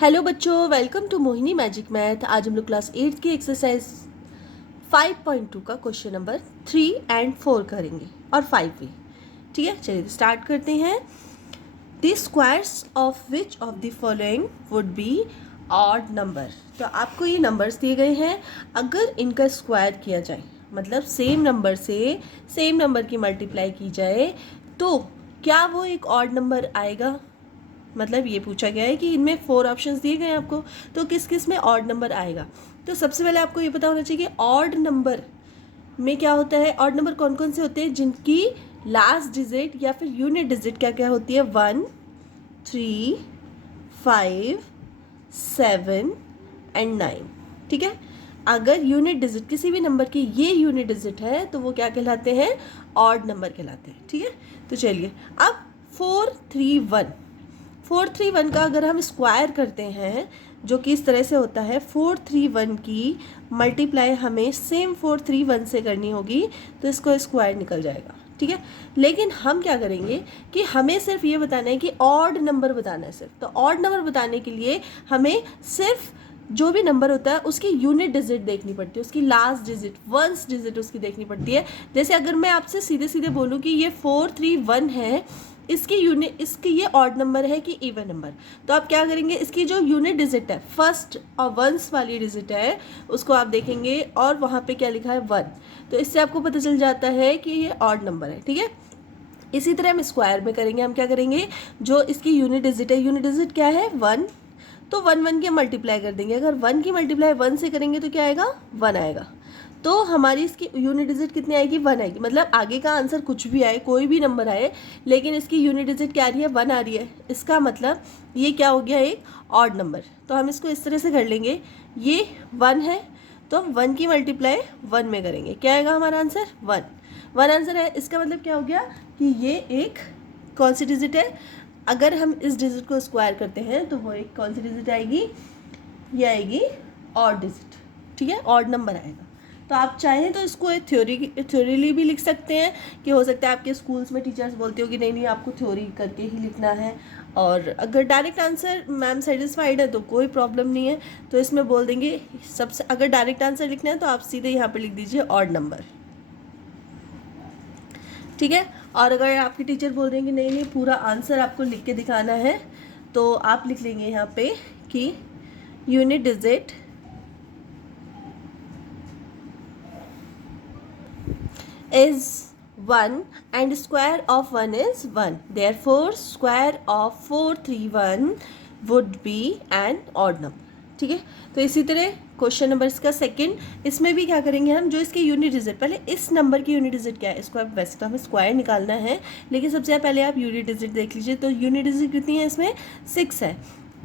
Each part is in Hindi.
हेलो बच्चों, welcome to Mohini magic math. आज हम लोग क्लास 8 की एक्सरसाइज 5.2 का क्वेश्चन नंबर 3 एंड 4 करेंगे और 5 भी। ठीक है, चलिए स्टार्ट करते हैं। The squares of which of the following would be odd number. तो आपको ये नंबर्स दिए गए हैं, अगर इनका स्क्वायर किया जाए मतलब सेम नंबर से सेम नंबर की मल्टीप्लाई की जाए तो क्या वो एक ऑड नंबर आएगा। मतलब ये पूछा गया है कि इनमें 4 ऑप्शंस दिए गए हैं आपको, तो किस किस में ऑड नंबर आएगा। तो सबसे पहले आपको ये पता होना चाहिए कि ऑड नंबर में क्या होता है। ऑड नंबर कौन कौन से होते हैं जिनकी लास्ट डिजिट या फिर यूनिट डिजिट क्या क्या होती है। 1, 3, 5, 7 एंड 9। ठीक है, अगर यूनिट डिजिट किसी भी नंबर की ये यूनिट डिजिट है तो वो क्या कहलाते हैं, ऑड नंबर कहलाते हैं। ठीक है, तो चलिए अब 431 का अगर हम स्क्वायर करते हैं, जो कि इस तरह से होता है, 431 की मल्टीप्लाई हमें सेम 431 से करनी होगी तो इसको स्क्वायर निकल जाएगा। ठीक है, लेकिन हम क्या करेंगे कि हमें सिर्फ ये बताना है कि ऑड नंबर बताना है सिर्फ। तो ऑड नंबर बताने के लिए हमें सिर्फ जो भी नंबर होता है उसकी यूनिट डिजिट देखनी पड़ती है, उसकी लास्ट डिजिट वंस डिजिट उसकी देखनी पड़ती है। जैसे अगर मैं आपसे सीधे सीधे बोलूँ कि ये 431 है, इसकी ये ऑड नंबर है कि इवन नंबर, तो आप क्या करेंगे, इसकी जो यूनिट डिजिट है फर्स्ट और वंस वाली डिजिट है उसको आप देखेंगे और वहाँ पे क्या लिखा है 1, तो इससे आपको पता चल जाता है कि ये ऑड नंबर है। ठीक है, इसी तरह हम स्क्वायर में करेंगे। हम क्या करेंगे, जो इसकी यूनिट डिजिट है, यूनिट डिजिट क्या है 1, तो 1 की मल्टीप्लाई कर देंगे। अगर 1 की मल्टीप्लाई 1 से करेंगे तो क्या आएगा, 1 आएगा। तो हमारी इसकी यूनिट डिजिट कितनी आएगी, 1 आएगी। मतलब आगे का आंसर कुछ भी आए, कोई भी नंबर आए, लेकिन इसकी यूनिट डिजिट क्या आ रही है, 1 आ रही है। इसका मतलब ये क्या हो गया, एक ऑड नंबर। तो हम इसको इस तरह से कर लेंगे, ये 1 है तो हम 1 की मल्टीप्लाई 1 में करेंगे, क्या आएगा हमारा आंसर, 1 आंसर है। इसका मतलब क्या हो गया कि ये एक कौन सी डिजिट है, अगर हम इस डिजिट को स्क्वायर करते हैं तो वो एक कौन सी डिजिट आएगी, ये आएगी ऑड डिजिट। ठीक है, ऑड नंबर आएगा। तो आप चाहें तो इसको एक थ्योरीली भी लिख सकते हैं कि हो सकता है आपके स्कूल्स में टीचर्स बोलते हो कि नहीं आपको थ्योरी करके ही लिखना है, और अगर डायरेक्ट आंसर मैम सेटिस्फाइड है तो कोई प्रॉब्लम नहीं है, तो इसमें बोल देंगे सबसे, अगर डायरेक्ट आंसर लिखना है तो आप सीधे यहाँ पर लिख दीजिए ऑड नंबर। ठीक है, और अगर आपके टीचर बोल रहे हैं कि नहीं पूरा आंसर आपको लिख के दिखाना है तो आप लिख लेंगे यहाँ पे कि unit digit is 1 and square of 1 is 1, therefore square of 431 would be an odd number। ठीक है, तो इसी तरह क्वेश्चन नंबर इसका सेकंड, इसमें भी क्या करेंगे हम, जो इसकी यूनिट डिजिट, पहले इस नंबर की यूनिट डिजिट क्या है, इसको आप वैसे तो हमें स्क्वायर निकालना है, लेकिन सबसे पहले आप यूनिट डिजिट देख लीजिए। तो यूनिट डिजिट कितनी है, इसमें 6 है,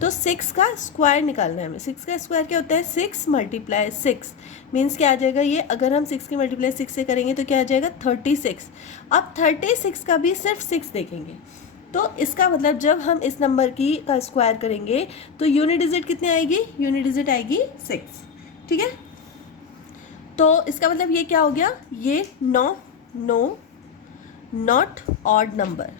तो 6 का स्क्वायर निकालना है हमें। 6 का स्क्वायर क्या होता है, 6 × 6 मीन्स क्या आ जाएगा, ये अगर हम 6 की मल्टीप्लाई 6 से करेंगे तो क्या आ जाएगा, 36। अब 36 का भी सिर्फ 6 देखेंगे, तो इसका मतलब जब हम इस नंबर की का स्क्वायर करेंगे तो यूनिट डिजिट कितनी आएगी, यूनिट डिजिट आएगी 6। ठीक है, तो इसका मतलब ये क्या हो गया, ये नो नॉट ऑड नंबर।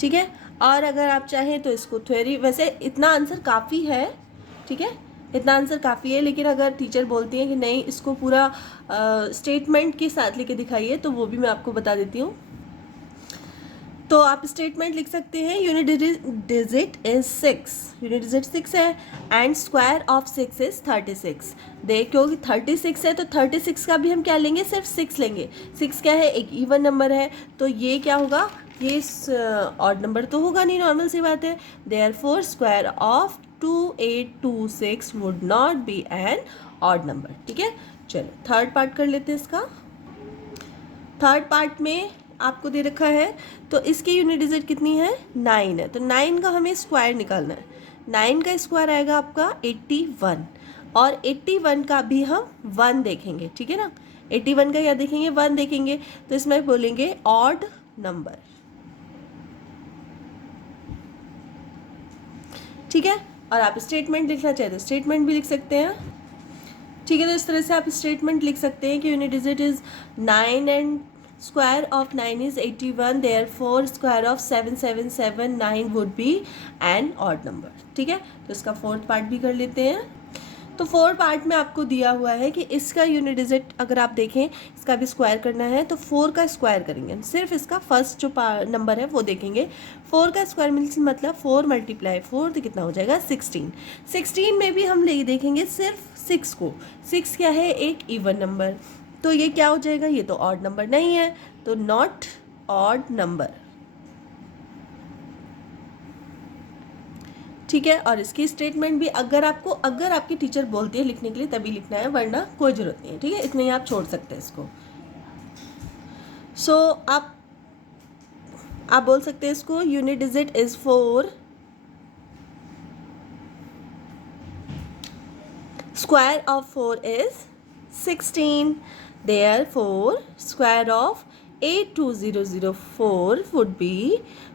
ठीक है, और अगर आप चाहें तो इसको थ्योरी, वैसे इतना आंसर काफ़ी है। ठीक है, इतना आंसर काफ़ी है, लेकिन अगर टीचर बोलती हैं कि नहीं इसको पूरा स्टेटमेंट के साथ लेके दिखाइए तो वो भी मैं आपको बता देती हूँ। तो आप स्टेटमेंट लिख सकते हैं, unit digit is 6, unit digit 6 है एंड स्क्वायर ऑफ 6 इज 36। देख, क्योंकि 36 है तो 36 का भी हम क्या लेंगे, सिर्फ 6 लेंगे। 6 क्या है, एक इवन नंबर है, तो ये क्या होगा, ये ऑड नंबर तो होगा नहीं, नॉर्मल सी बात है। Therefore square of 2826 would not be an odd number. ठीक है, चलो थर्ड पार्ट कर लेते हैं इसका। थर्ड पार्ट में आपको दे रखा है, तो इसकी यूनिट डिजिट कितनी है, 9 है, तो 9 का हमें स्क्वायर निकालना है। 9 का स्क्वायर आएगा आपका 81, और 81 का भी हम 1 देखेंगे। ठीक है ना, 81 का क्या देखेंगे, 1 देखेंगे, तो इसमें बोलेंगे ऑड नंबर। ठीक है, और आप स्टेटमेंट लिखना चाहे तो स्टेटमेंट भी लिख सकते हैं। ठीक है, तो इस तरह से आप स्टेटमेंट लिख सकते हैं कि unit digit is 9 and square of 9 is 81, therefore square of 7779 would be an odd number. ठीक है, तो इसका फोर्थ पार्ट भी कर लेते हैं। तो फोर्थ पार्ट में आपको दिया हुआ है कि इसका यूनिट डिजिट अगर आप देखें, इसका भी स्क्वायर करना है तो 4 का स्क्वायर करेंगे, सिर्फ इसका फर्स्ट जो नंबर है वो देखेंगे। 4 का स्क्वायर मीन्स मतलब 4 × 4 तो कितना हो जाएगा 16। 16 में भी हम देखेंगे सिर्फ 6 को। 6 क्या है, एक इवन नंबर, तो ये क्या हो जाएगा, ये तो ऑड नंबर नहीं है, तो नॉट ऑड नंबर। ठीक है, और इसकी स्टेटमेंट भी अगर आपकी टीचर बोलती है लिखने के लिए तभी लिखना है, वरना कोई जरूरत नहीं है। ठीक है, इतने ही आप छोड़ सकते हैं इसको। सो आप बोल सकते हैं इसको unit digit is 4, square of 4 is 16, therefore square of 82004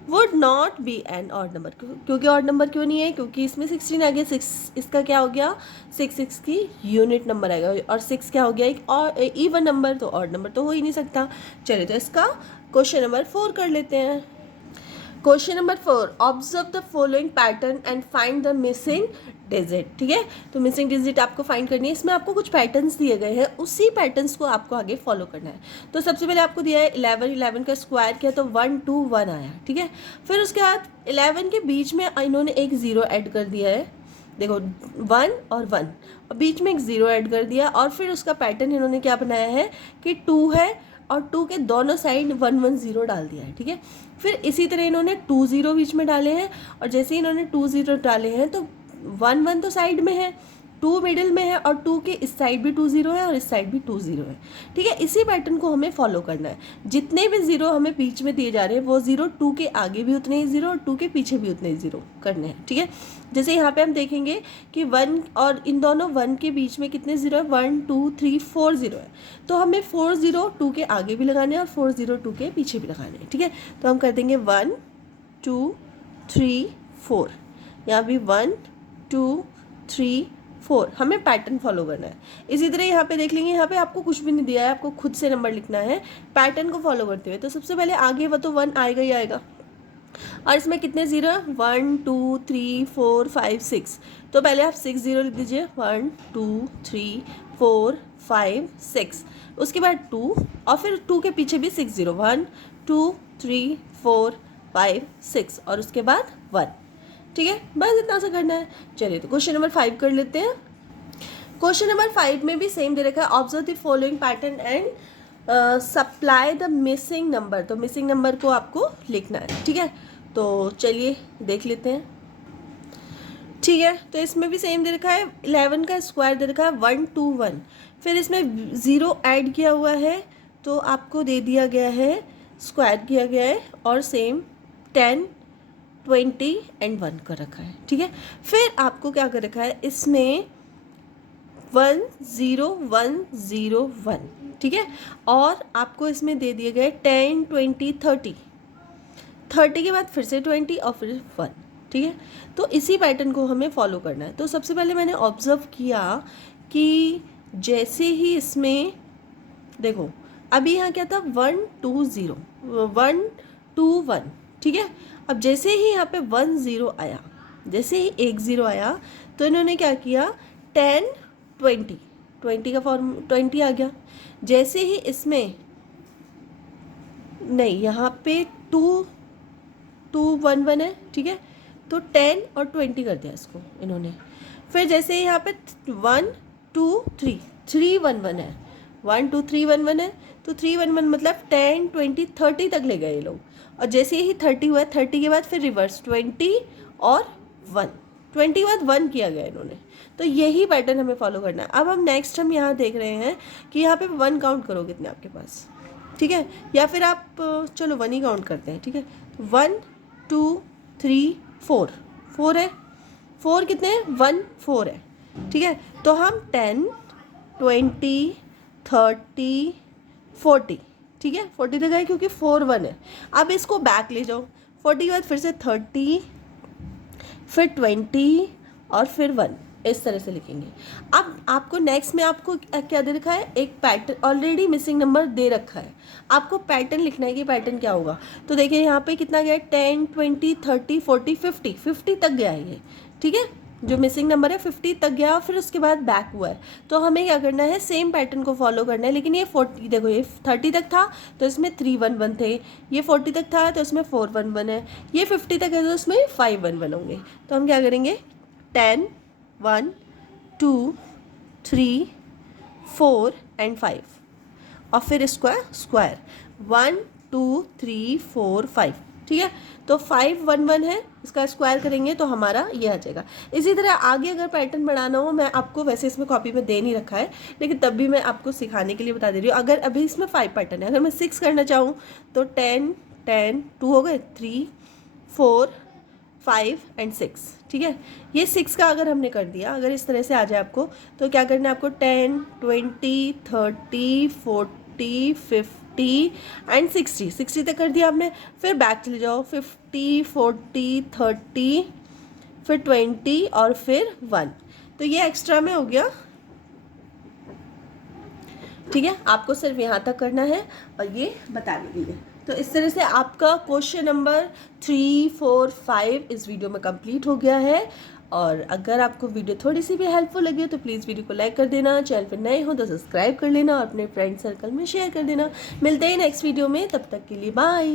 would not be an odd number। क्योंकि ऑड नंबर क्यों नहीं है, क्योंकि इसमें 16 आ गया, 6 इसका क्या हो गया, 6 की यूनिट नंबर आएगा, और 6 क्या हो गया, एक और इवन नंबर, तो ऑड नंबर तो हो ही नहीं सकता। चलिए, तो इसका क्वेश्चन नंबर 4 कर लेते हैं। Question number 4, observe the following pattern and find the missing digit. ठीक है, तो मिसिंग डिजिट आपको फाइंड करनी है। इसमें आपको कुछ पैटर्न्स दिए गए हैं, उसी पैटर्न्स को आपको आगे फॉलो करना है। तो सबसे पहले आपको दिया है 11, 11 का स्क्वायर किया तो 1 2 1 आया। ठीक है, फिर उसके बाद 11 के बीच में इन्होंने एक 0 ऐड कर दिया है, देखो 1 और 1, और बीच में एक 0 ऐड कर दिया, और फिर उसका पैटर्न इन्होंने क्या बनाया है कि 2 है और 2 के दोनों साइड 1 1 0 डाल दिया है। ठीक है, फिर इसी तरह इन्होंने 2 0 बीच में डाले हैं, और जैसे ही इन्होंने 2 0 डाले हैं तो 1 1 तो साइड में है, 2 मिडिल में है, और 2 के इस साइड भी 2 0 है और इस साइड भी 2 0 है। ठीक है, इसी पैटर्न को हमें फॉलो करना है। जितने भी 0 हमें बीच में दिए जा रहे हैं वो 0 2 के आगे भी उतने ही 0 और 2 के पीछे भी उतने ही 0 करने हैं। ठीक है, जैसे यहाँ पे हम देखेंगे कि 1 और इन दोनों 1 के बीच में कितने 0 है, 1 2 3 4 0 है, तो हमें 4 0 2 के आगे भी लगाने हैं और 4 0 2 के पीछे भी लगाने हैं। ठीक है, तो हम कर देंगे 1 2 3 4, यहाँ भी 1 2 3 4, हमें पैटर्न फॉलो करना है। इसी तरह यहाँ पे देख लेंगे, यहाँ पे आपको कुछ भी नहीं दिया है, आपको खुद से नंबर लिखना है पैटर्न को फॉलो करते हुए। तो सबसे पहले आगे वो तो 1 आएगा ही आएगा, और इसमें कितने 0, 1 2 3 4 5 6, तो पहले आप 6 0 लिख दीजिए, 1 2 3 4 5 6, उसके बाद 2, और फिर 2 के पीछे भी 6 0, 1 2 3 4 5 6, और उसके बाद 1। ठीक है, बस इतना सा करना है। चलिए, तो क्वेश्चन नंबर 5 कर लेते हैं। क्वेश्चन नंबर 5 में भी सेम दे रखा है, observe the following pattern and supply the missing number. तो मिसिंग नंबर को आपको लिखना है। ठीक है, तो चलिए देख लेते हैं। ठीक है, तो इसमें भी सेम दे रखा है, 11 का स्क्वायर दे रखा है 1 2 1, फिर इसमें 0 ऐड किया हुआ है तो आपको दे दिया गया है, स्क्वायर किया गया है, और सेम 10 20 एंड 1 कर रखा है। ठीक है, फिर आपको क्या कर रखा है, इसमें 1 0 1 0 1। ठीक है, और आपको इसमें दे दिए गए 10 20 30, 30 के बाद फिर से 20 और फिर 1। ठीक है, तो इसी पैटर्न को हमें फॉलो करना है। तो सबसे पहले मैंने ऑब्जर्व किया कि जैसे ही इसमें देखो, अभी यहाँ क्या था 1 2 0 1 2 1। ठीक है, अब जैसे ही यहाँ पे 1 0 आया, जैसे ही 1 0 आया, तो इन्होंने क्या किया 10 20, 20 का फॉर्म 20 आ गया। जैसे ही इसमें नहीं, यहाँ पे 2 2 1 1 है। ठीक है, तो 10 और 20 कर दिया इसको इन्होंने। फिर जैसे ही यहाँ पे 1 2 3 3 1 1 है, 1 2 3 1 1 है, तो 3 1 1 मतलब 10 20 30 तक ले गए ये लोग। और जैसे ही 30 हुआ, 30 के बाद फिर रिवर्स 20 और 1, 20 के बाद 1 किया गया इन्होंने। तो यही पैटर्न हमें फॉलो करना है। अब हम नेक्स्ट हम यहाँ देख रहे हैं कि यहाँ पे 1 काउंट करो कितने आपके पास। ठीक है, या फिर आप चलो 1 ही काउंट करते हैं। ठीक है, 1 2 3 4, 4 है, 4 कितने हैं, 1 4 है। ठीक है, तो हम 10 20 30 40, ठीक है 40 तक आए क्योंकि 4 1 है। अब इसको बैक ले जाओ, 40 के बाद फिर से 30, फिर 20 और फिर 1। इस तरह से लिखेंगे। अब आपको नेक्स्ट में आपको क्या दे रखा है, एक पैटर्न, ऑलरेडी मिसिंग नंबर दे रखा है, आपको पैटर्न लिखना है कि पैटर्न क्या होगा। तो देखिए यहाँ पे कितना गया, 10, 20, 30, 40, 50 तक गया है ये, ठीक है। जो मिसिंग नंबर है 50 तक गया, फिर उसके बाद बैक हुआ है। तो हमें क्या करना है, सेम पैटर्न को फॉलो करना है। लेकिन ये 40, देखो ये 30 तक था तो इसमें 311 थे, ये 40 तक था तो इसमें 411 है, ये 50 तक है तो इसमें 511 होंगे। तो हम क्या करेंगे, 10, 1, 2, 3, 4 एंड 5, और फिर स्क्वायर 1, 2, 3, 4, 5, ठीक है। तो 511 है, इसका स्क्वायर करेंगे तो हमारा ये आ जाएगा। इसी तरह आगे अगर पैटर्न बनाना हो, मैं आपको वैसे इसमें कॉपी में दे नहीं रखा है, लेकिन तब भी मैं आपको सिखाने के लिए बता दे रही हूँ। अगर अभी इसमें 5 पैटर्न है, अगर मैं 6 करना चाहूँ तो 10, 10, 2 हो गए, 3, 4, 5 एंड 6, ठीक है। ये 6 का अगर हमने कर दिया, अगर इस तरह से आ जाए आपको, तो क्या करना है आपको, 10, 20, 30, 40, 50 एंड 60 तक कर दिया आपने। फिर बैक चले जाओ, 50, 40, 30, फिर 20 और फिर 1। तो ये एक्स्ट्रा में हो गया, ठीक है। आपको सिर्फ यहाँ तक करना है और ये बताने के लिए। तो इस तरह से आपका क्वेश्चन नंबर 3, 4, 5 इस वीडियो में कंप्लीट हो गया है। और अगर आपको वीडियो थोड़ी सी भी हेल्पफुल लगी हो तो प्लीज़ वीडियो को लाइक कर देना, चैनल पर नए हो तो सब्सक्राइब कर लेना और अपने फ्रेंड सर्कल में शेयर कर देना। मिलते हैं नेक्स्ट वीडियो में, तब तक के लिए बाय।